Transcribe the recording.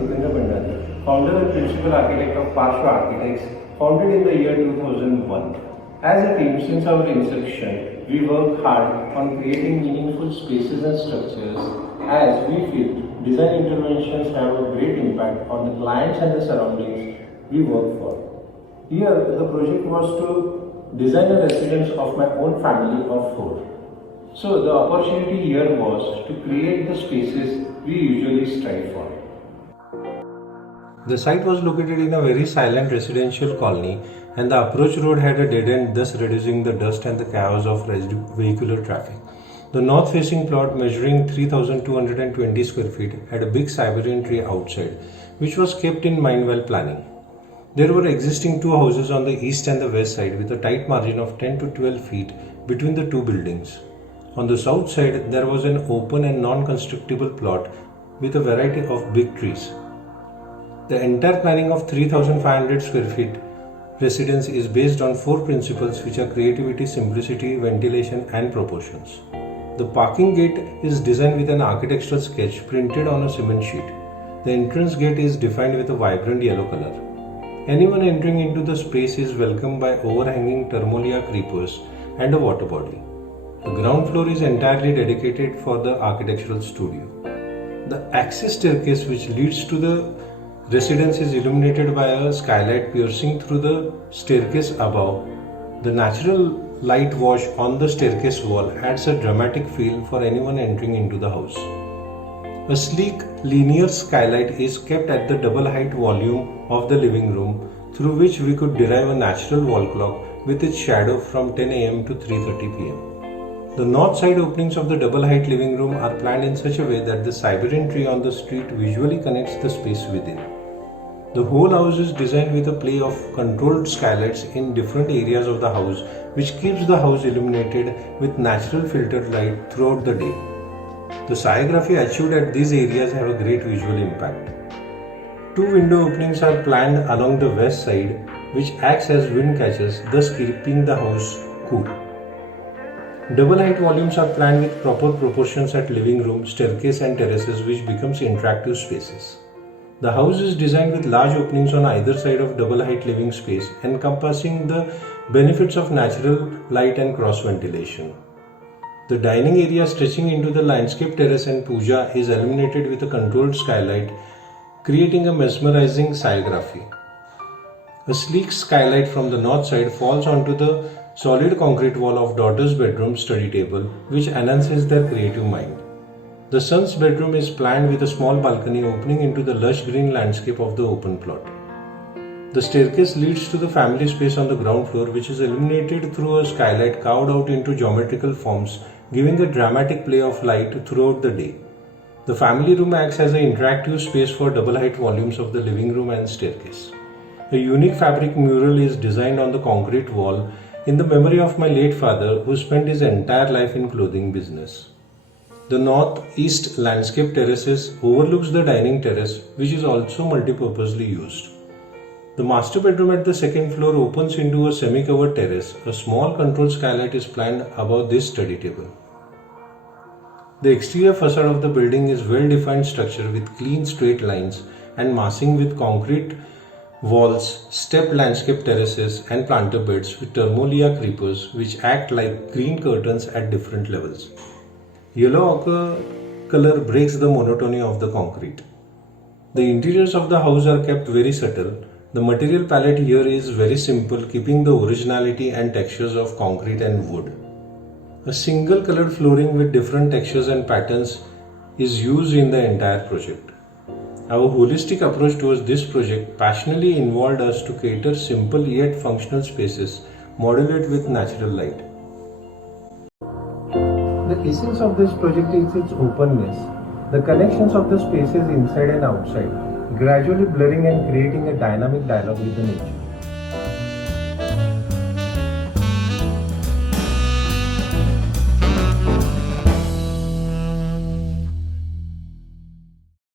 Hitendra Bhandari, founder and principal architect of Parshva Architects, founded in the year 2001. As a team, since our inception, we work hard on creating meaningful spaces and structures, as we feel design interventions have a great impact on the clients and the surroundings we work for. Here, the project was to design a residence of my own family of 4. So the opportunity here was to create the spaces we usually strive for. The site was located in a very silent residential colony, and the approach road had a dead end, thus reducing the dust and the chaos of vehicular traffic. The north-facing plot, measuring 3,220 square feet, had a big Siberian tree outside, which was kept in mind while planning. There were existing 2 houses on the east and the west side with a tight margin of 10 to 12 feet between the 2 buildings. On the south side, there was an open and non-constructible plot with a variety of big trees. The entire planning of 3,500 square feet residence is based on 4 principles, which are creativity, simplicity, ventilation and proportions. The parking gate is designed with an architectural sketch printed on a cement sheet. The entrance gate is defined with a vibrant yellow color. Anyone entering into the space is welcomed by overhanging Termolia creepers and a water body. The ground floor is entirely dedicated for the architectural studio. The access staircase which leads to the residence is illuminated by a skylight piercing through the staircase above. The natural light wash on the staircase wall adds a dramatic feel for anyone entering into the house. A sleek linear skylight is kept at the double height volume of the living room, through which we could derive a natural wall clock with its shadow from 10 am to 3:30 pm. The north side openings of the double height living room are planned in such a way that the Siberian tree on the street visually connects the space within. The whole house is designed with a play of controlled skylights in different areas of the house, which keeps the house illuminated with natural filtered light throughout the day. The sciography achieved at these areas have a great visual impact. 2 window openings are planned along the west side, which acts as wind catchers, thus keeping the house cool. Double height volumes are planned with proper proportions at living room, staircase and terraces, which becomes interactive spaces. The house is designed with large openings on either side of double height living space, encompassing the benefits of natural light and cross ventilation. The dining area stretching into the landscape terrace and puja is illuminated with a controlled skylight, creating a mesmerizing sciography. A sleek skylight from the north side falls onto the solid concrete wall of daughter's bedroom study table, which enhances their creative mind. The son's bedroom is planned with a small balcony opening into the lush green landscape of the open plot. The staircase leads to the family space on the ground floor, which is illuminated through a skylight carved out into geometrical forms, giving a dramatic play of light throughout the day. The family room acts as an interactive space for double height volumes of the living room and staircase. A unique fabric mural is designed on the concrete wall in the memory of my late father, who spent his entire life in clothing business. The northeast landscape terraces overlooks the dining terrace, which is also multi-purposely used. The master bedroom at the second floor opens into a semi-covered terrace. A small controlled skylight is planned above this study table. The exterior facade of the building is well-defined structure with clean straight lines and massing with concrete walls, stepped landscape terraces and planter beds with Termolia creepers, which act like green curtains at different levels. Yellow ochre color breaks the monotony of the concrete. The interiors of the house are kept very subtle. The material palette here is very simple, keeping the originality and textures of concrete and wood. A single colored flooring with different textures and patterns is used in the entire project. Our holistic approach towards this project passionately involved us to cater simple yet functional spaces, modulate with natural light. The essence of this project is its openness, the connections of the spaces inside and outside, gradually blurring and creating a dynamic dialogue with the nature.